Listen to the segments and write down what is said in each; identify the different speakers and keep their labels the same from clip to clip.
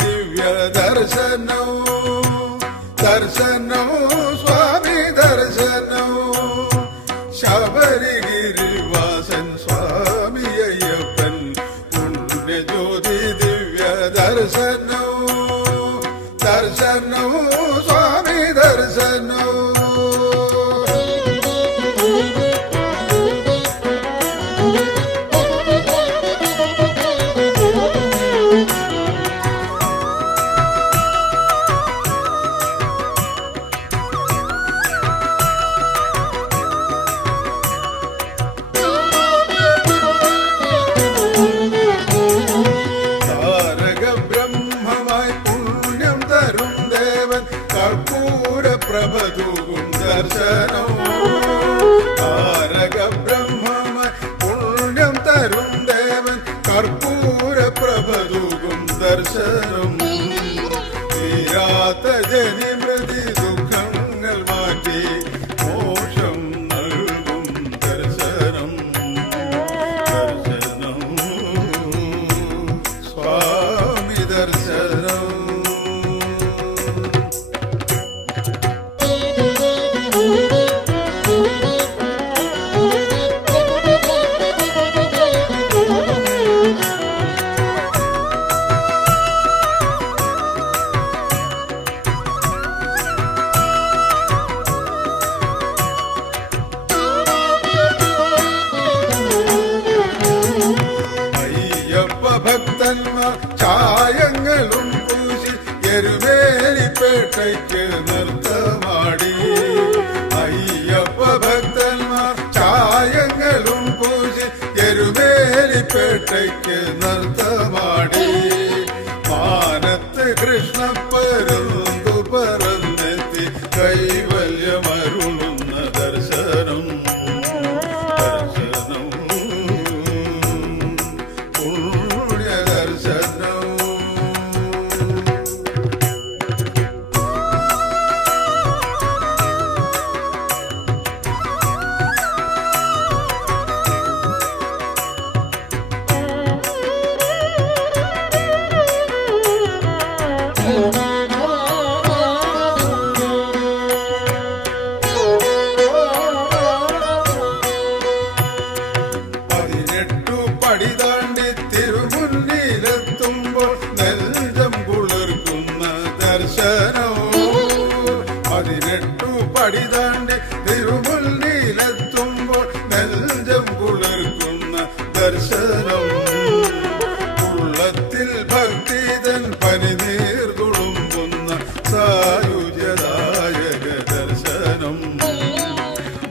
Speaker 1: ದಿವ್ಯ ದರ್ಶನವು ದರ್ಶನವು ಸ್ವಾಮಿ ದರ್ಶನವು Shabari Rapture.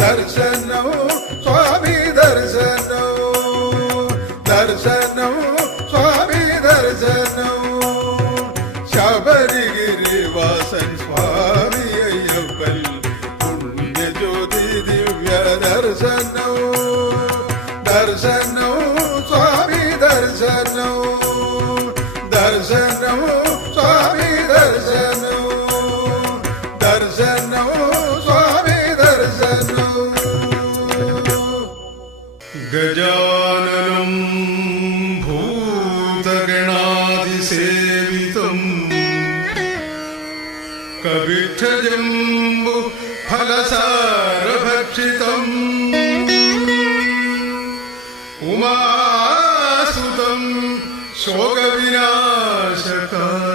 Speaker 1: Darshana शोक विनाशता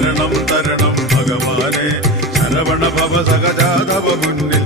Speaker 1: ശരണം തരണം ഭഗവാനെ. ശരവണ ഭവ സഹജാതവ പുണ്യ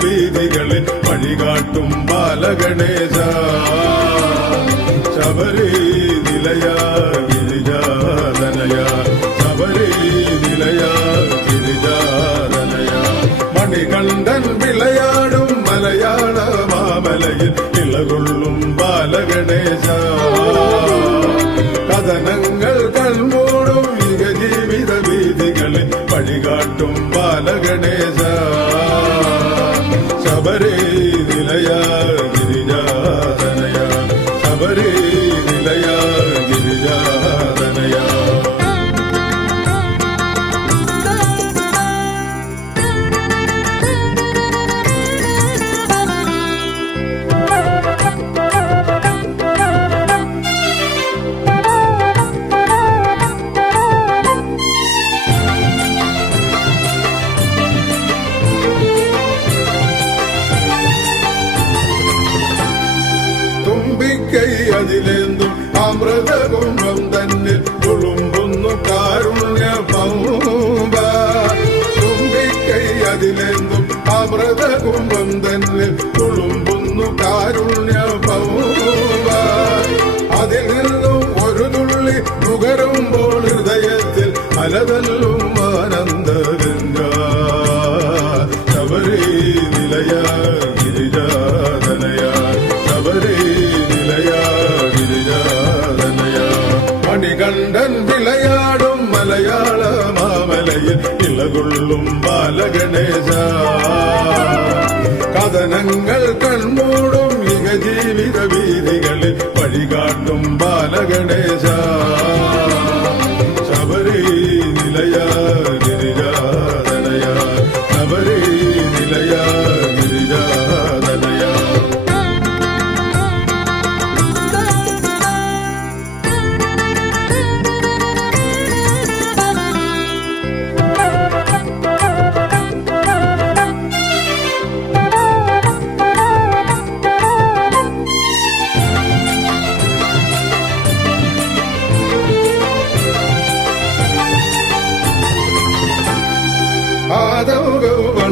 Speaker 1: வீதிகளில் வழிகாட்டும் பாலகணேசா.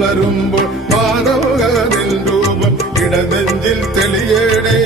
Speaker 1: വളരുമ്പോൾ പാതവുക നിൻ രൂപം ഇടനെഞ്ചിൽ തെളിയണേ